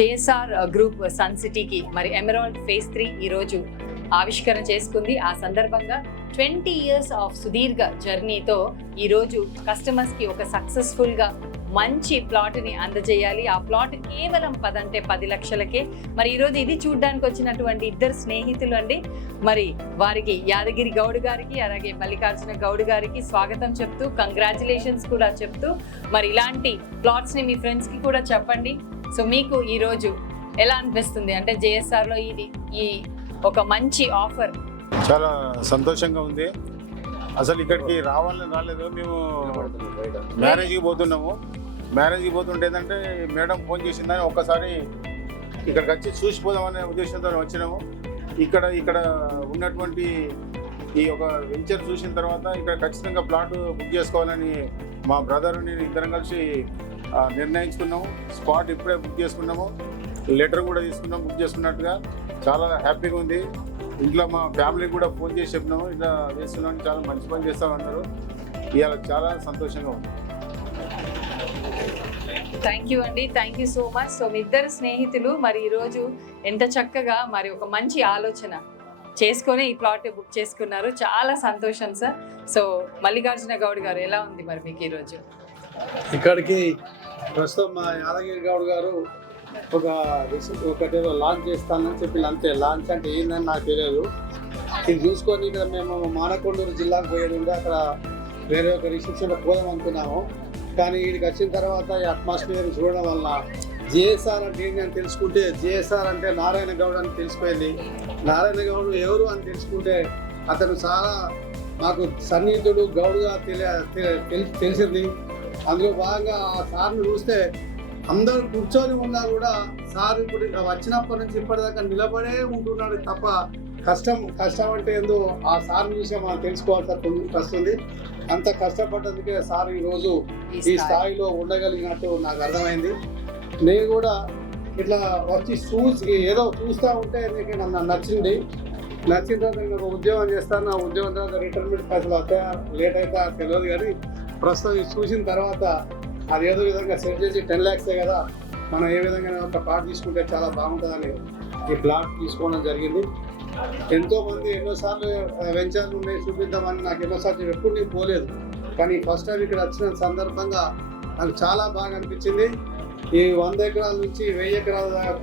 JSR group sun సిటీకి మరి emerald phase 3 ఈరోజు ఆవిష్కరణ చేసుకుంది. ఆ సందర్భంగా 20 ఇయర్స్ ఆఫ్ సుదీర్ఘ జర్నీతో ఈరోజు కస్టమర్స్కి ఒక సక్సెస్ఫుల్గా మంచి ప్లాట్ని అందజేయాలి. ఆ ప్లాట్ కేవలం 10 లక్షలకే. మరి ఈరోజు ఇది చూడడానికి వచ్చినటువంటి ఇద్దరు స్నేహితులు అండి. మరి వారికి యాదగిరి గౌడ్ గారికి అలాగే మల్లికార్జున గౌడ్ గారికి స్వాగతం చెప్తూ కంగ్రాచులేషన్స్ కూడా చెప్తూ మరి ఇలాంటి ప్లాట్స్ని మీ ఫ్రెండ్స్కి కూడా చెప్పండి. సో మీకు ఈరోజు ఎలా అనిపిస్తుంది అంటే జేఎస్ఆర్లో ఈ ఒక మంచి ఆఫర్? చాలా సంతోషంగా ఉంది. అసలు ఇక్కడికి రావాలని రాలేదు, మేము మ్యారేజ్కి పోతున్నాము. మ్యారేజ్కి పోతుంటే ఏంటంటే మేడం ఫోన్ చేసిందని ఒక్కసారి ఇక్కడికి వచ్చి చూసిపోదామనే ఉద్దేశంతో వచ్చినాము. ఇక్కడ ఉన్నటువంటి ఈ ఒక వెంచర్ చూసిన తర్వాత ఇక్కడ ఖచ్చితంగా ప్లాట్ బుక్ చేసుకోవాలని మా బ్రదర్ నేను ఇద్దరం కలిసి నిర్ణయించుకున్నాము. స్పాట్ ఇప్పుడే బుక్ చేసుకున్నాము, లెటర్ కూడా తీసుకున్నాము బుక్ చేసుకున్నట్టుగా. చాలా హ్యాపీగా ఉంది. ఇంట్లో మా ఫ్యామిలీకి కూడా ఫోన్ చేసి చెప్పినాము ఇలా చేస్తున్నాం, చాలా మంచి పని చేస్తామన్నారు. ఇవాళ చాలా సంతోషంగా ఉంది. థ్యాంక్ యూ అండి, thank you so much. So మీ ఇద్దరు స్నేహితులు మరి ఈరోజు ఎంత చక్కగా మరి ఒక మంచి ఆలోచన చేసుకొని ఈ ప్లాట్ బుక్ చేసుకున్నారు. చాలా సంతోషం సార్. సో మల్లికార్జున గౌడ్ గారు ఎలా ఉంది మరి మీకు ఈరోజు? ఇక్కడికి ప్రస్తుతం మా యాదగిరి గౌడ్ గారు ఒకటేదో లాంచ్ చేస్తానని చెప్పి, అంతే. లాంచ్ అంటే ఏందని నాకు తెలియదు. ఇది చూసుకొని ఇక్కడ మేము మానకొండూరు జిల్లాకు పోయేది ఉంటే అక్కడ వేరే ఒక రిసెప్షన్లో పోదాం అనుకున్నాము. కానీ వీడికి వచ్చిన తర్వాత ఈ అట్మాస్ఫియర్ చూడడం వల్ల జేఎస్ఆర్ అంటే ఏంటి అని తెలుసుకుంటే, జేఎస్ఆర్ అంటే నారాయణ గౌడ్ అని తెలిసిపోయింది. నారాయణ గౌడ్ ఎవరు అని తెలుసుకుంటే అతను చాలా మాకు సన్నిహితుడు గౌడ్గా తెలిసింది. అందులో భాగంగా ఆ సార్ని చూస్తే అందరూ కూర్చొని ఉన్నా కూడా సార్ ఇప్పుడు వచ్చినప్పటి నుంచి ఇప్పటిదాకా నిలబడే ఉంటున్నాడు తప్ప కష్టం అంటే ఏందో ఆ సార్ని చూసే మనం తెలుసుకోవాల్సి వస్తుంది. అంత కష్టపడ్డందుకే సార్ ఈరోజు ఈ స్థాయిలో ఉండగలిగినట్టు నాకు అర్థమైంది. నేను కూడా ఇట్లా వచ్చి ఏదో చూస్తూ ఉంటే నీకు నన్ను నచ్చిన తర్వాత నేను ఒక ఉద్యోగం చేస్తాను. నా ఉద్యోగం తర్వాత రిటైర్మెంట్ పైసలు వస్తాయా లేట్ అవుతా తెలియదు, కానీ ప్రస్తుతం ఇది చూసిన తర్వాత అది ఏదో విధంగా సెట్ చేసి 10 lakhsే కదా, మనం ఏ విధంగా ఒక ప్లాట్ తీసుకుంటే చాలా బాగుంటుందని ఈ ప్లాట్ తీసుకోవడం జరిగింది. ఎంతోమంది ఎన్నోసార్లు వెంచర్లు ఉన్నాయి చూపిద్దామని నాకు ఎన్నోసార్లు ఎప్పుడు నేను పోలేదు, కానీ ఫస్ట్ టైం ఇక్కడ వచ్చిన సందర్భంగా నాకు చాలా బాగా అనిపించింది. ఈ 100 ఎకరాల నుంచి 1000 ఎకరాల దాకా